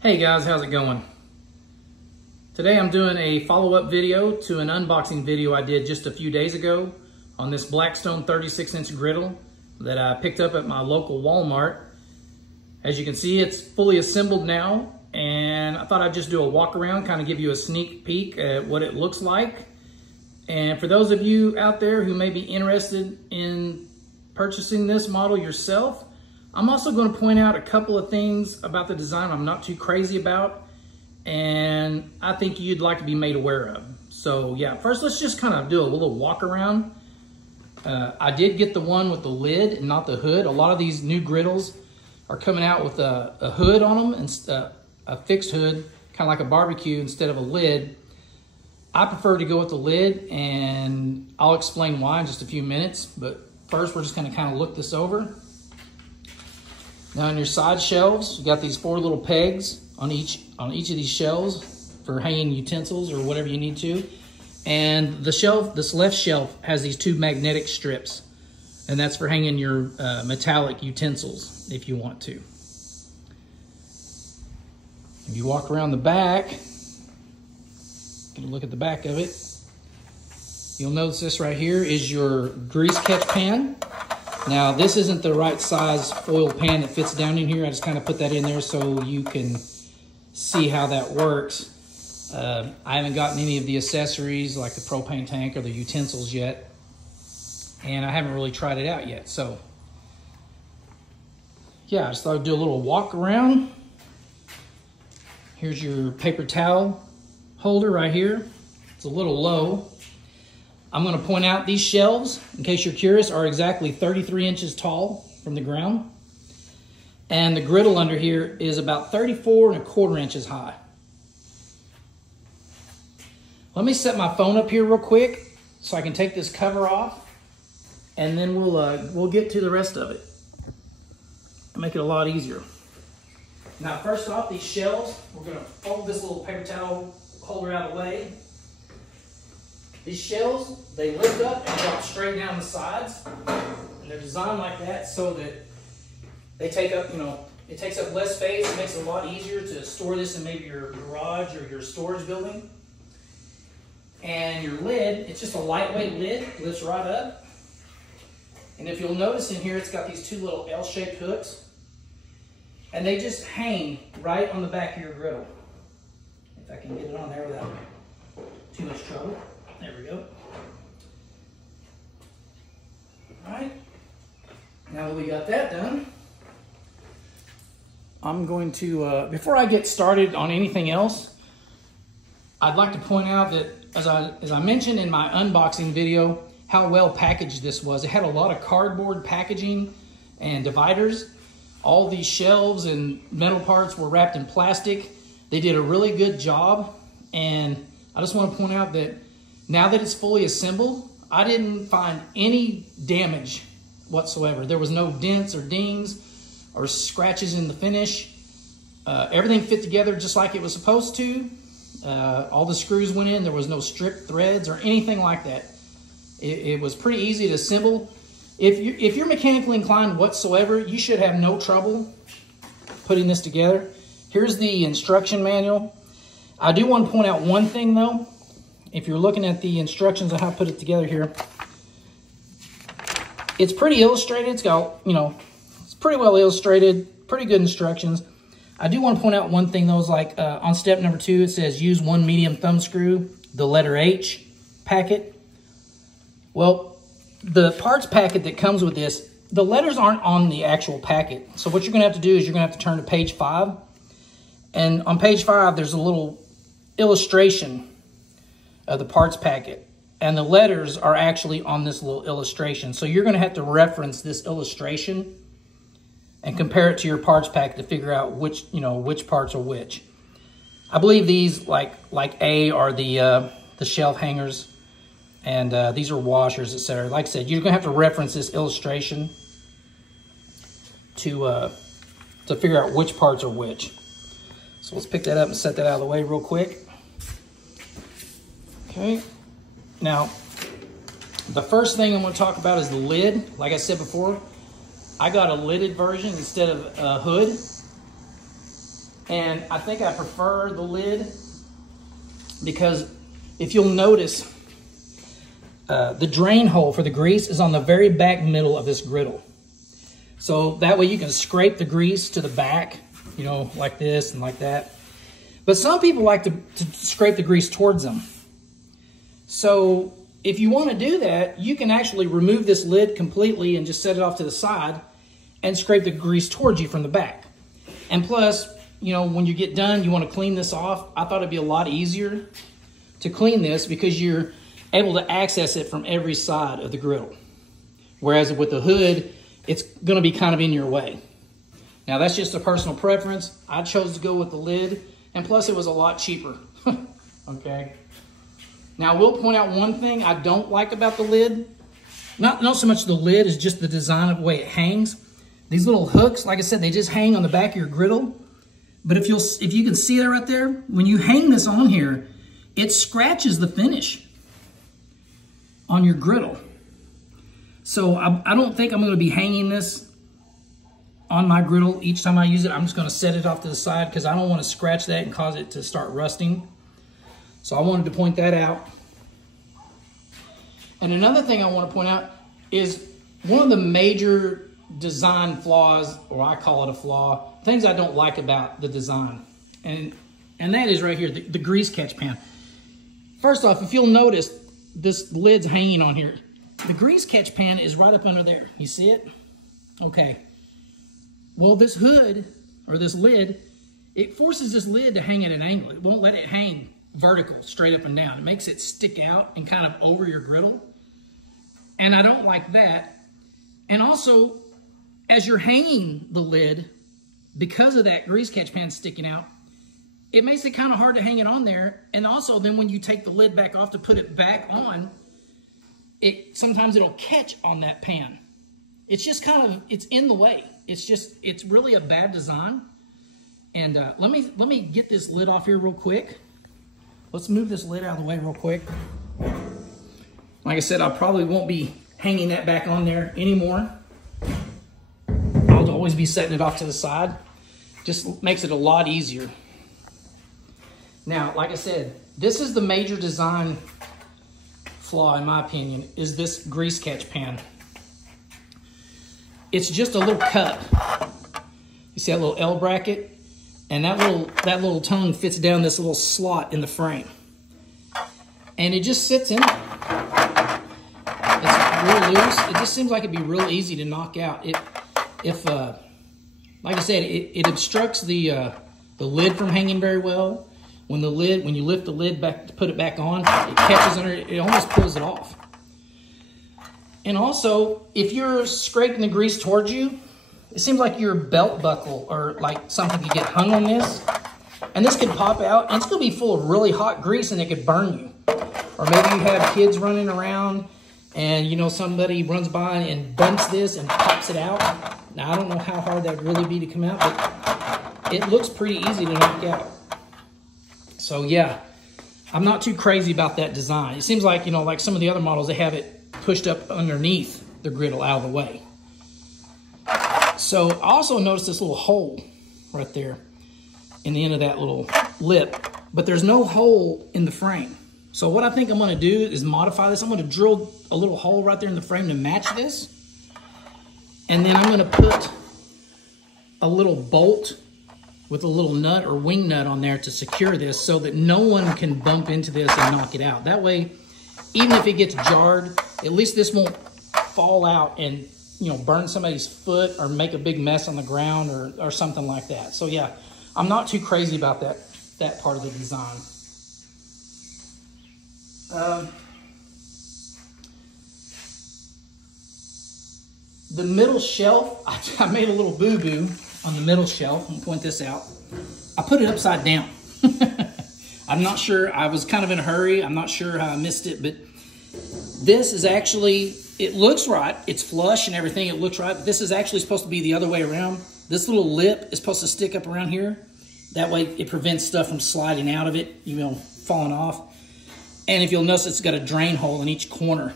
Hey guys, how's it going? Today I'm doing a follow-up video to an unboxing video I did just a few days ago on this BLACKSTONE 36-inch griddle that I picked up at my local Walmart. As you can see, it's fully assembled now, and I thought I'd just do a walk around, kind of give you a sneak peek at what it looks like. And for those of you out there who may be interested in purchasing this model yourself, I'm also going to point out a couple of things about the design I'm not too crazy about, and I think you'd like to be made aware of. So yeah, first let's just kind of do a little walk around. I did get the one with the lid and not the hood. A lot of these new griddles are coming out with a hood on them, and a fixed hood, kind of like a barbecue instead of a lid. I prefer to go with the lid, and I'll explain why in just a few minutes. But first, we're just going to kind of look this over. Now on your side shelves, you got these 4 little pegs on each of these shelves for hanging utensils or whatever you need to. And the shelf, this left shelf, has these 2 magnetic strips, and that's for hanging your metallic utensils if you want to. If you walk around the back, get a look at the back of it, you'll notice this right here is your grease catch pan. Now, this isn't the right size foil pan that fits down in here. I just kind of put that in there so you can see how that works. I haven't gotten any of the accessories like the propane tank or the utensils yet, and I haven't really tried it out yet. So, yeah, I just thought I'd do a little walk around. Here's your paper towel holder right here. It's a little low. I'm going to point out these shelves, in case you're curious, are exactly 33 inches tall from the ground. And the griddle under here is about 34¼ inches high. Let me set my phone up here real quick so I can take this cover off, and then we'll get to the rest of it. Make it a lot easier. Now, first off, these shelves, we're going to fold this little paper towel holder out of the way. These shelves, they lift up and drop straight down the sides. And they're designed like that so that they take up, it takes up less space. It makes it a lot easier to store this in maybe your garage or your storage building. And your lid, it's just a lightweight lid, lifts right up. And if you'll notice in here, it's got these 2 little L-shaped hooks. And they just hang right on the back of your griddle. If I can get it on there without too much trouble. There we go. All right. Now that we got that done, I'm going to, before I get started on anything else, I'd like to point out that as I mentioned in my unboxing video, how well packaged this was. It had a lot of cardboard packaging and dividers. All these shelves and metal parts were wrapped in plastic. They did a really good job, and I just want to point out that now that it's fully assembled, I didn't find any damage whatsoever. There was no dents or dings or scratches in the finish. Everything fit together just like it was supposed to. All the screws went in. There was no stripped threads or anything like that. It was pretty easy to assemble. If you're mechanically inclined whatsoever, you should have no trouble putting this together. Here's the instruction manual. I do want to point out one thing though. If you're looking at the instructions on how to put it together here, it's pretty illustrated. It's got, it's pretty well illustrated, pretty good instructions. I do want to point out one thing though, is like on step number 2, it says use 1 medium thumb screw, the letter H packet. Well, the parts packet that comes with this, the letters aren't on the actual packet. So what you're going to have to do is you're going to have to turn to page 5. And on page 5, there's a little illustration of the parts packet, and the letters are actually on this little illustration. So you're going to have to reference this illustration and compare it to your parts packet to figure out which parts are which. I believe these, like A, are the shelf hangers, and these are washers, etc. Like I said, you're going to have to reference this illustration to figure out which parts are which. So let's pick that up and set that out of the way real quick. Okay, now the first thing I'm going to talk about is the lid. Like I said before, I got a lidded version instead of a hood. And I think I prefer the lid because if you'll notice, the drain hole for the grease is on the very back middle of this griddle. So that way you can scrape the grease to the back, you know, like this and like that. But some people like to scrape the grease towards them. So if you want to do that, you can actually remove this lid completely and just set it off to the side and scrape the grease towards you from the back. And plus, you know, when you get done, you want to clean this off. I thought it'd be a lot easier to clean this because you're able to access it from every side of the griddle. Whereas with the hood, it's going to be kind of in your way. Now that's just a personal preference. I chose to go with the lid, and plus it was a lot cheaper. Okay. Now I will point out one thing I don't like about the lid. Not so much the lid, is just the design of the way it hangs. These little hooks, like I said, they just hang on the back of your griddle. But if you can see that right there, when you hang this on here, it scratches the finish on your griddle. So I don't think I'm going to be hanging this on my griddle each time I use it. I'm just going to set it off to the side because I don't want to scratch that and cause it to start rusting. So I wanted to point that out. And another thing I want to point out is one of the major design flaws, or I call it a flaw, things I don't like about the design. And that is right here, the grease catch pan. First off, if you'll notice, this lid's hanging on here. The grease catch pan is right up under there. You see it? Okay. Well, this hood, or this lid, it forces this lid to hang at an angle. It won't let it hang vertical, straight up and down. It makes it stick out and kind of over your griddle. And I don't like that. And also, as you're hanging the lid, because of that grease catch pan sticking out, it makes it kind of hard to hang it on there. And also then when you take the lid back off to put it back on, sometimes it'll catch on that pan. It's just kind of, it's in the way. It's really a bad design. And let me get this lid off here real quick. Let's move this lid out of the way real quick. Like I said, I probably won't be hanging that back on there anymore. I'll always be setting it off to the side. Just makes it a lot easier. Now, like I said, this is the major design flaw, in my opinion, is this grease catch pan. It's just a little cup. You see that little L bracket? And that little tongue fits down this little slot in the frame. And it just sits in there. It's real loose. It just seems like it'd be real easy to knock out. Like I said, it obstructs the lid from hanging very well. When you lift the lid back to put it back on, it catches under it. It almost pulls it off. And also, if you're scraping the grease towards you, it seems like your belt buckle or like something could get hung on this, and this could pop out, and it's gonna be full of really hot grease, and it could burn you. Or maybe you have kids running around, and you know somebody runs by and bumps this and pops it out. Now I don't know how hard that would really be to come out, but it looks pretty easy to knock out. So yeah, I'm not too crazy about that design. It seems like, you know, like some of the other models, they have it pushed up underneath the griddle out of the way. So I also noticed this little hole right there in the end of that little lip, but there's no hole in the frame. So what I think I'm gonna do is modify this. I'm gonna drill a little hole right there in the frame to match this. And then I'm gonna put a little bolt with a little nut or wing nut on there to secure this so that no one can bump into this and knock it out. That way, even if it gets jarred, at least this won't fall out and, you know, burn somebody's foot or make a big mess on the ground or something like that. So yeah, I'm not too crazy about that part of the design. The middle shelf, I made a little boo-boo on the middle shelf. I'm gonna point this out. I put it upside down. I'm not sure, I was kind of in a hurry. I'm not sure how I missed it, but this is actually, it looks right. It's flush and everything, it looks right, but this is actually supposed to be the other way around. This little lip is supposed to stick up around here. That way it prevents stuff from sliding out of it, you know, falling off. And if you'll notice, it's got a drain hole in each corner.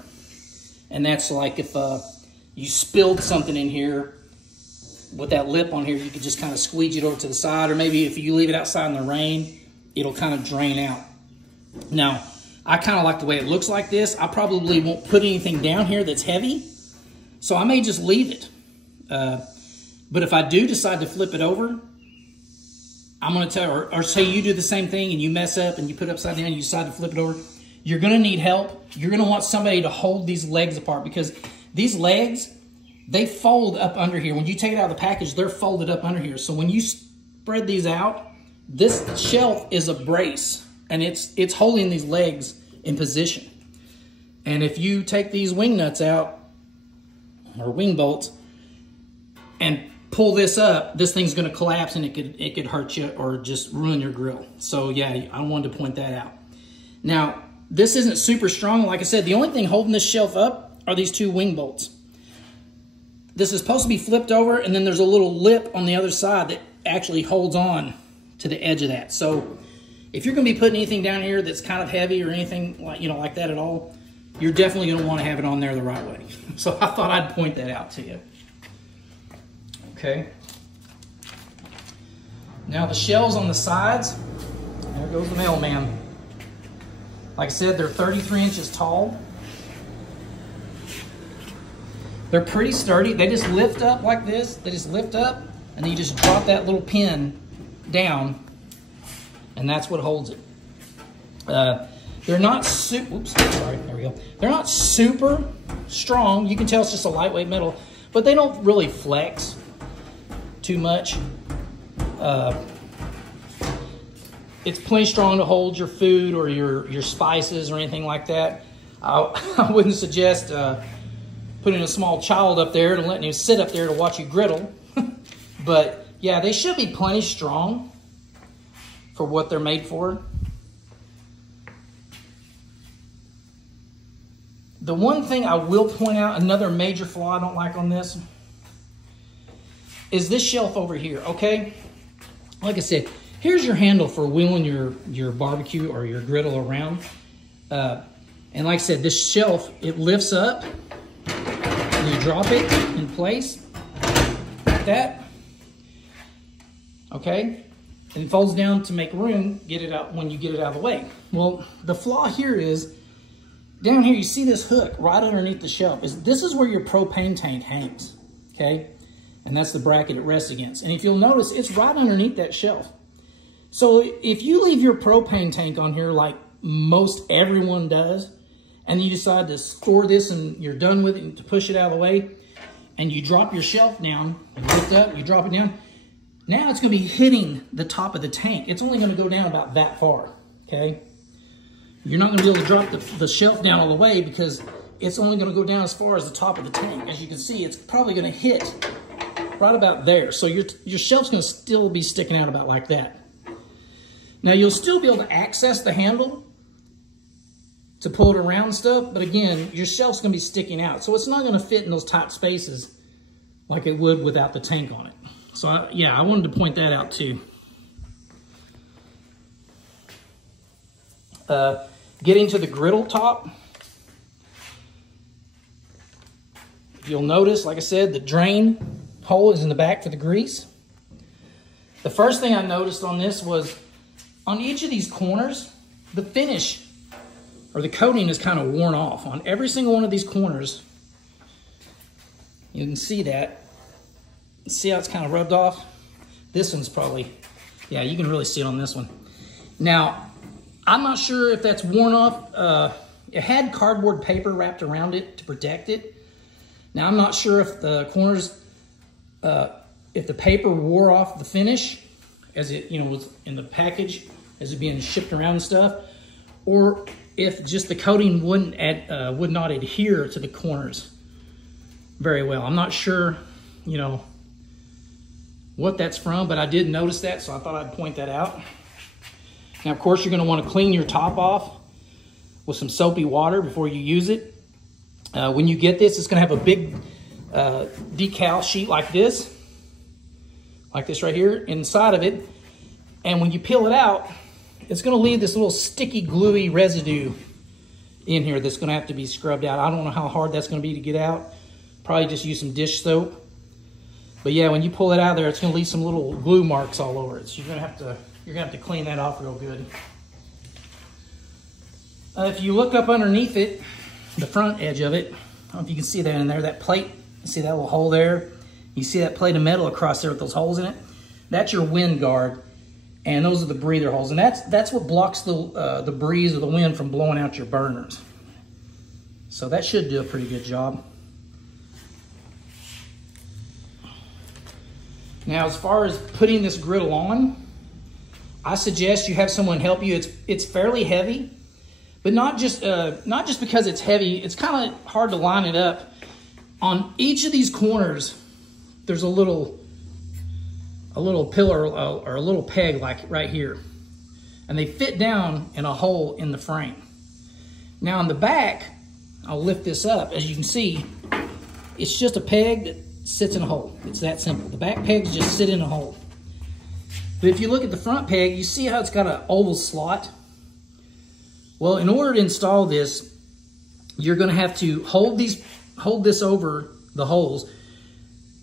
And that's like if you spilled something in here, with that lip on here, you could just kind of squeegee it over to the side, or maybe if you leave it outside in the rain, it'll kind of drain out. Now, I kind of like the way it looks like this. I probably won't put anything down here that's heavy, so I may just leave it. But if I do decide to flip it over, I'm going to tell you, or say you do the same thing and you mess up and you put it upside down and you decide to flip it over, you're going to need help. You're going to want somebody to hold these legs apart, because these legs, they fold up under here. When you take it out of the package, they're folded up under here. So when you spread these out, this shelf is a brace, and it's holding these legs in position. And if you take these wing nuts out, or wing bolts, and pull this up, this thing's going to collapse, and it could hurt you or just ruin your grill. So yeah, I wanted to point that out. Now, this isn't super strong. Like I said, the only thing holding this shelf up are these two wing bolts. This is supposed to be flipped over, and then there's a little lip on the other side that actually holds on to the edge of that. So if you're going to be putting anything down here that's kind of heavy or anything like, like that at all, you're definitely going to want to have it on there the right way. So I thought I'd point that out to you. Okay. Now the shelves on the sides, there goes the mailman. Like I said, they're 33 inches tall. They're pretty sturdy. They just lift up like this. They just lift up, and then you just drop that little pin down, and that's what holds it. They're not They're not super strong. You can tell it's just a lightweight metal, but they don't really flex too much. It's plenty strong to hold your food or your spices or anything like that. I wouldn't suggest putting a small child up there and letting him sit up there to watch you griddle. But yeah, they should be plenty strong for what they're made for. The one thing I will point out, another major flaw I don't like on this, is this shelf over here, okay? Like I said, here's your handle for wheeling your barbecue or your griddle around. And like I said, this shelf, it lifts up, and you drop it in place, like that, okay? And it folds down to make room, get it out when you get it out of the way. Well, the flaw here is, down here, you see this hook right underneath the shelf. This is where your propane tank hangs, okay? And that's the bracket it rests against. And if you'll notice, it's right underneath that shelf. So if you leave your propane tank on here like most everyone does, and you decide to store this and you're done with it and to push it out of the way, and you drop your shelf down, and lift up, you drop it down, now it's going to be hitting the top of the tank. It's only going to go down about that far, okay? You're not going to be able to drop the shelf down all the way, because it's only going to go down as far as the top of the tank. As you can see, it's probably going to hit right about there. So your shelf's going to still be sticking out about like that. Now, you'll still be able to access the handle to pull it around and stuff, but again, your shelf's going to be sticking out. So it's not going to fit in those tight spaces like it would without the tank on it. So I wanted to point that out too. Getting to the griddle top, you'll notice, like I said, the drain hole is in the back for the grease. The first thing I noticed on this was on each of these corners, the finish or the coating is kind of worn off. On every single one of these corners, you can see that. See how it's kind of rubbed off? This one's probably, yeah, you can really see it on this one. Now, I'm not sure if that's worn off. It had cardboard paper wrapped around it to protect it. Now, I'm not sure if the corners, if the paper wore off the finish as it, was in the package, as it being shipped around and stuff, or if just the coating would not adhere to the corners very well. I'm not sure, what that's from, but I did notice that, so I thought I'd point that out. Now, of course, you're going to want to clean your top off with some soapy water before you use it. When you get this, it's going to have a big decal sheet like this right here inside of it. And when you peel it out, it's going to leave this little sticky, gluey residue in here that's going to have to be scrubbed out. I don't know how hard that's going to be to get out. Probably just use some dish soap. But yeah, when you pull it out of there, it's gonna leave some little glue marks all over it. So you're gonna have to clean that off real good. If you look up underneath it, the front edge of it, I don't know if you can see that in there, that plate. You see that little hole there? You see that plate of metal across there with those holes in it? That's your wind guard, and those are the breather holes. And that's what blocks the breeze or the wind from blowing out your burners. So that should do a pretty good job. Now, as far as putting this griddle on, I suggest you have someone help you. It's fairly heavy, but not just because it's heavy. It's kind of hard to line it up. On each of these corners, there's a little pillar or a little peg like right here, and they fit down in a hole in the frame. Now on the back, I'll lift this up. As you can see, it's just a peg that sits in a hole. It's that simple. The back pegs just sit in a hole. But if you look at the front peg, you see how it's got an oval slot? Well, in order to install this, you're gonna have to hold this over the holes.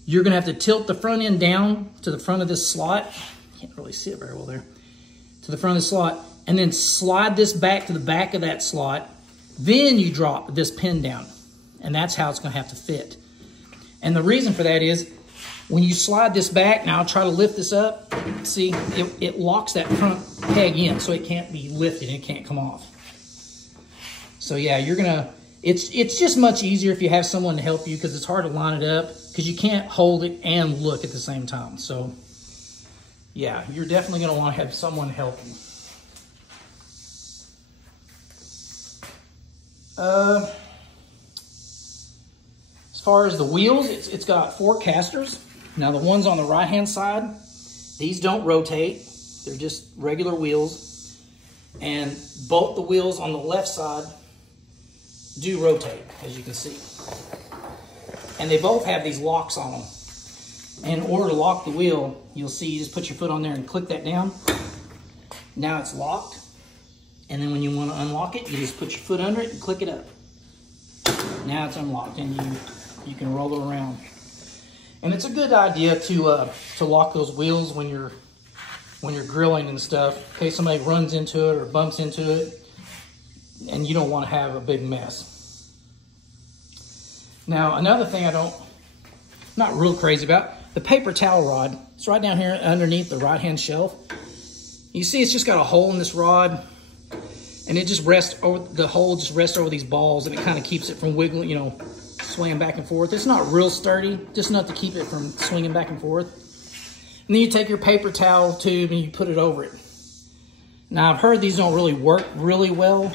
You're gonna have to tilt the front end down to the front of this slot. Can't really see it very well there. To the front of the slot, and then slide this back to the back of that slot. Then you drop this pin down, and that's how it's gonna have to fit. And the reason for that is, when you slide this back, now I'll try to lift this up, see, it locks that front peg in, so it can't be lifted, and it can't come off. So yeah, it's just much easier if you have someone to help you, because it's hard to line it up, because you can't hold it and look at the same time. So yeah, you're definitely gonna wanna have someone help you. As far as the wheels, it's got 4 casters. Now the ones on the right-hand side, these don't rotate. They're just regular wheels. And both the wheels on the left side do rotate, as you can see. And they both have these locks on them. And in order to lock the wheel, you'll see you just put your foot on there and click that down. Now it's locked. And then when you want to unlock it, you just put your foot under it and click it up. Now it's unlocked, and you can roll it around. And it's a good idea to lock those wheels when you're grilling and stuff, in case somebody runs into it or bumps into it, and you don't want to have a big mess. Now, another thing not real crazy about, the paper towel rod. It's right down here underneath the right-hand shelf. You see it's just got a hole in this rod, and it just rests over, the hole just rests over these balls, and it kind of keeps it from wiggling, swaying back and forth. It's not real sturdy, just enough to keep it from swinging back and forth. And then you take your paper towel tube and you put it over it. Now, I've heard these don't really work really well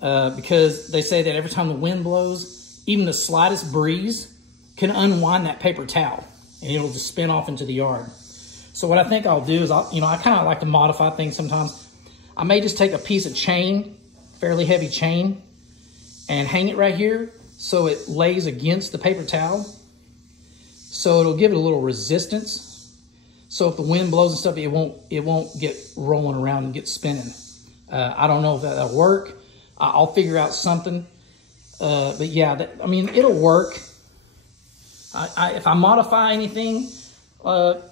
because they say that every time the wind blows, even the slightest breeze can unwind that paper towel, and it'll just spin off into the yard. So what I think I'll do is, I kind of like to modify things sometimes. I may just take a piece of chain, fairly heavy chain, and hang it right here so it lays against the paper towel. So it'll give it a little resistance. So if the wind blows and stuff, it won't get rolling around and get spinning. I don't know if that'll work. I'll figure out something. But yeah, it'll work. If I modify anything, like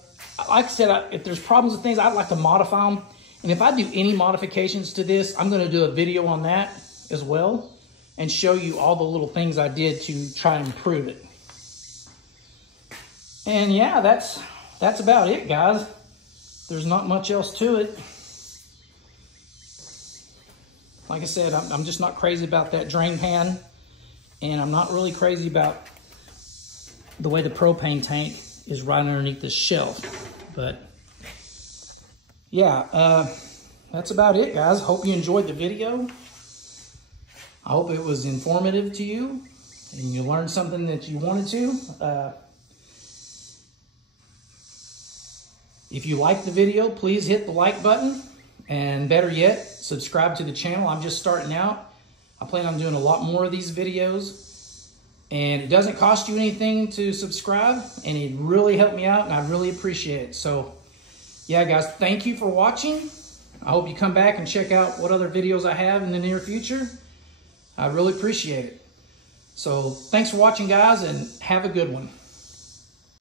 I said, if there's problems with things, I'd like to modify them. And if I do any modifications to this, I'm going to do a video on that as well and show you all the little things I did to try and improve it. And yeah, that's about it, guys. There's not much else to it. Like I said, I'm just not crazy about that drain pan, and I'm not really crazy about the way the propane tank is right underneath this shelf. But yeah, that's about it, guys. Hope you enjoyed the video. I hope it was informative to you and you learned something that you wanted to. If you liked the video, please hit the like button, and better yet, subscribe to the channel. I'm just starting out. I plan on doing a lot more of these videos, and it doesn't cost you anything to subscribe, and it really helped me out, and I really appreciate it. So yeah, guys, thank you for watching. I hope you come back and check out what other videos I have in the near future. I really appreciate it. So thanks for watching, guys, and have a good one.